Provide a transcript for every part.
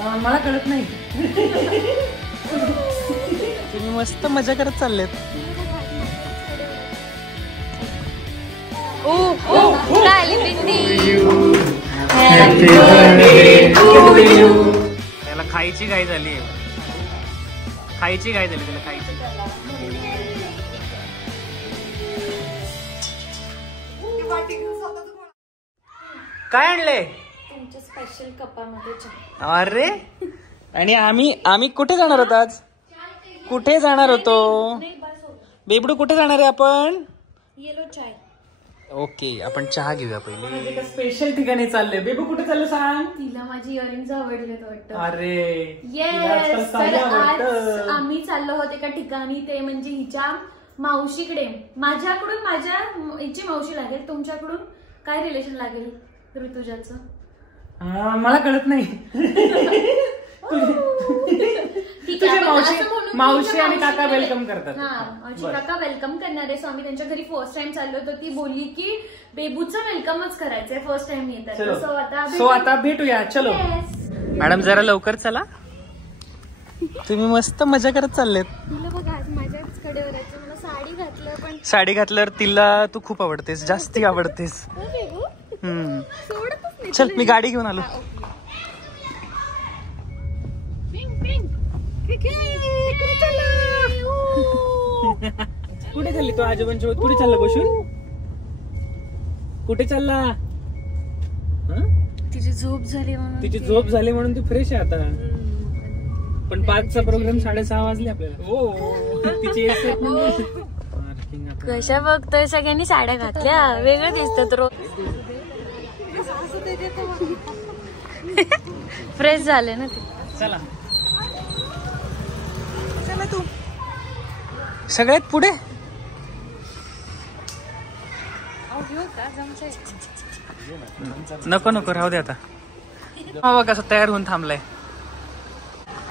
मला कळत नाही. तुम्ही मस्त मजा करत चाललेत. त्याला खायची घाई झाली. त्याला खायची. काय आणले तुमच्या स्पेशल कपामध्ये चहा. अरे आणि आम्ही कुठे जाणार होतो आज? कुठे जाणार होतो बेबडू? कुठे जाणार आहे आपण? येलो चाय. ओके, आपण चहा घेऊया पहिले. स्पेशल ठिकाणी चालले. बेबू कुठे चाललं सांग? तिला माझी इयरिंग्स आवडलेत वाटतं. अरे येस, तर आज आम्ही चाललो होतो एका ठिकाणी. ते म्हणजे हिच्या मावशीकडे. माझ्याकडून हिची मावशी लागेल. तुमच्याकडून काय रिलेशन लागेल ऋतुजाचं? मला कळत नाही. मावशी आणि काका वेलकम करतात. मावशी काका वेलकम करणार आहे. सो आम्ही त्यांच्या घरी फर्स्ट टाइम चाललो होतो. ती बोलली की बेबूचं वेलकमच करायचंय फर्स्ट टाइम येतात. सो आता भेटूया. चलो मॅडम, जरा लवकर चला. तुम्ही मस्त मजा करत चाललेत. तिला बघा आज माझ्याच कडे वरायचं. मला साडी घातलं, पण साडी घातल्यावर तिला तू खूप आवडतेस, जास्ती आवडतेस. चल मी गाडी घेऊन आलो. कुठे चालली तू आजोबांसोबत? कुठे चालला बसून? कुठे चालला? तिची झोप झाली म्हणून तू फ्रेश आहे आता. पण 5चा प्रोग्राम 6:30 वाजले आपल्याला. तिची कशा बघतोय? सगळ्यांनी साड्या घातल्या, वेगळं दिसतात. रोज फ्रेश झाले ना ते. चला तू सगळ्यात पुढे. नको राहू दे आता. बघा कसं तयार होऊन थांबलाय.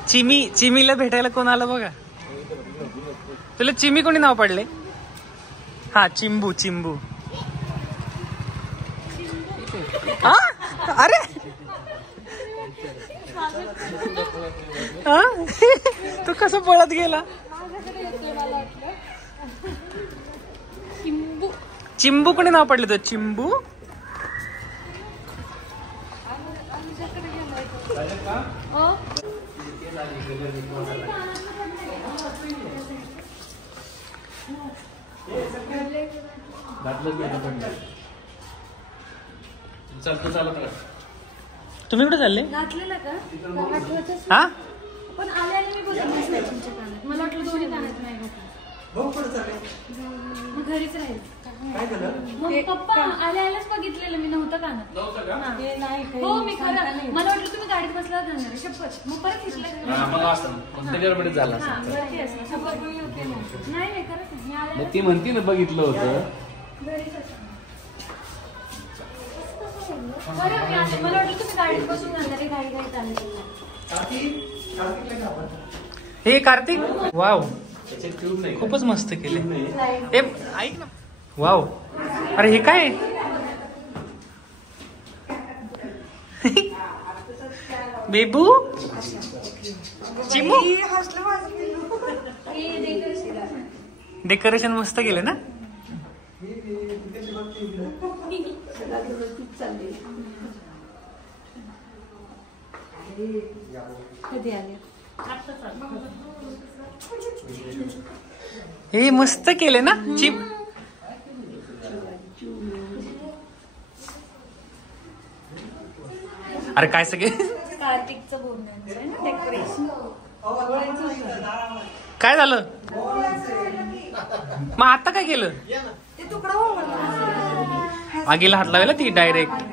चिमीला भेटायला कोण आलं बघा. तुला चिमी कोणी नाव पडले? हा, चिंबू. हा, अरे तू कसं पळत गेला? चिंबू कोणी नाव पडले? तो चिंबू. तुम्ही कुठे चालले? घातलेलं का? हा, पण आले मी बघितलंच नाही तुमच्या कानात. मला वाटलं दोन्ही कानात नाही घातलं. मग घरीच राहील. मग पप्पा आल्याच बघितलेलं मी. नव्हतं कानात. हो, मी खरं मला वाटलं तुम्ही गाडीत बसला जाणार शपथ. मग परत घेतलं. नाही खरंच ती म्हणती ना बघितलं होतं. मला वाटलं तुम्ही गाडीत बसून जाणार. गाडी चालली. हे कार्तिक, वाव खूपच मस्त केले. ऐक ना, वाव. अरे हे काय? बेबू, चिमू, डेकोरेशन मस्त केले ना. कधी आले? हे मस्त केले ना. अरे काय सगळे कार्तिकचं बोलणं डेकोरेशन. काय झालं? मग आता काय केलं? आगीला हात लावायला ती डायरेक्ट.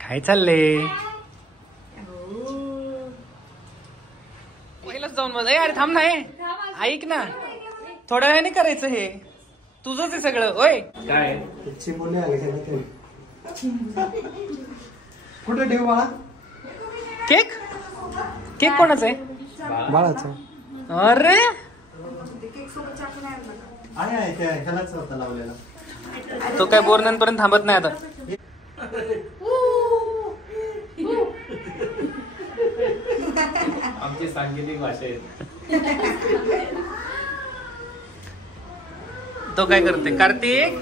काय चाललंय? पहिलाच जाऊन बस. अरे थांब ना, ऐक ना, थोड्या वेळाने करायचं. हे तुझंच आहे सगळं. ओय काय कुठे ठेवू बाळा? केक कोणाचा आहे? बाळाचा. अरे ह्यालाच होता लावलेला. तो काय बोरनंतपर्यंत थांबत नाही आता. आमची सांकेतिक भाषा आहे. तो काय करते? कार्तिक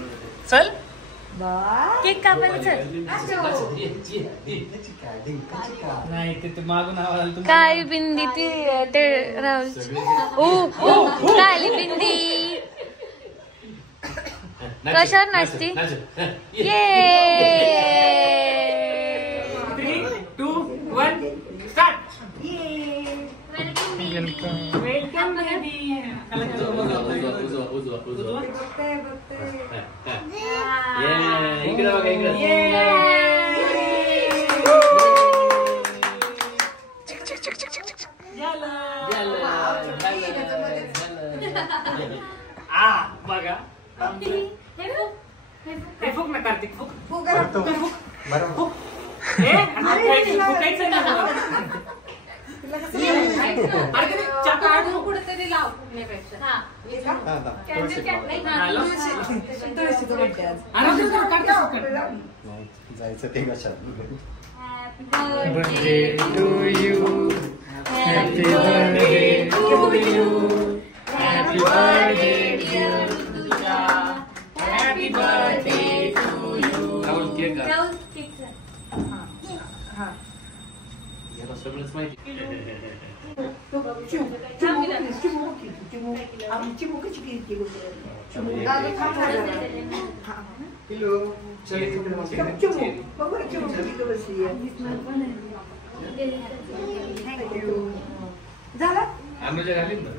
चल केक कापायला चल. नाही ते मागून आवाज आला. काळी बिंदी ती ते काळी बिंदी कशावर नाचती? ये 3, 2, 1 स्टार्ट. Welcome baby. इकडे बघा इकडे. बघा हे फुक ना कार्तिक फुक. कुठेतरी लाव फुकण्यापेक्षा. जायचं ते कशात. Birthday to you. Happy birthday to you. Happy birthday dear तुझा. Happy birthday to you. Rahul cake का? हा याला सगळंच माहिती. अनुजा घालीन ना.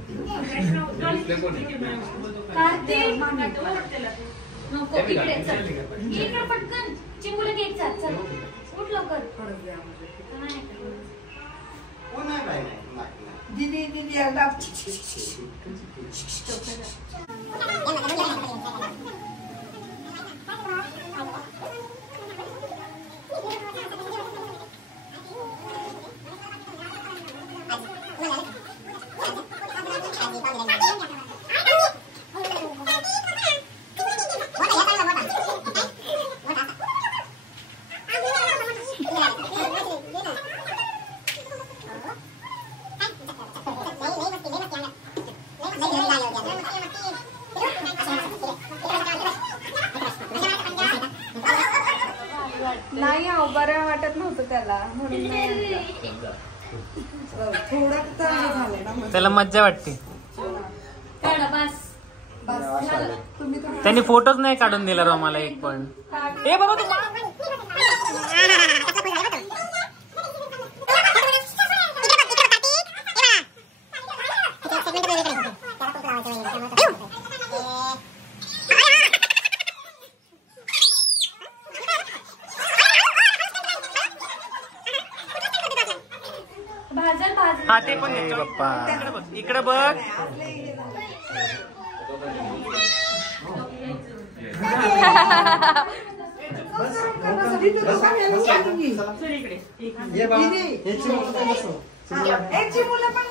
नको इकडे चल. इकडे पटकन चिमुला केक चाल. चल उठ लवकर. दीदी नाही बरं वाटत नव्हतं त्याला म्हणून थोडं तर झालं ना. त्याला मज्जा वाटते. बस त्यांनी फोटोच नाही काढून दिला राव मला एक पण. ए बाबा तू हा ते पण बाप्पा इकडे बघ. मुलं पण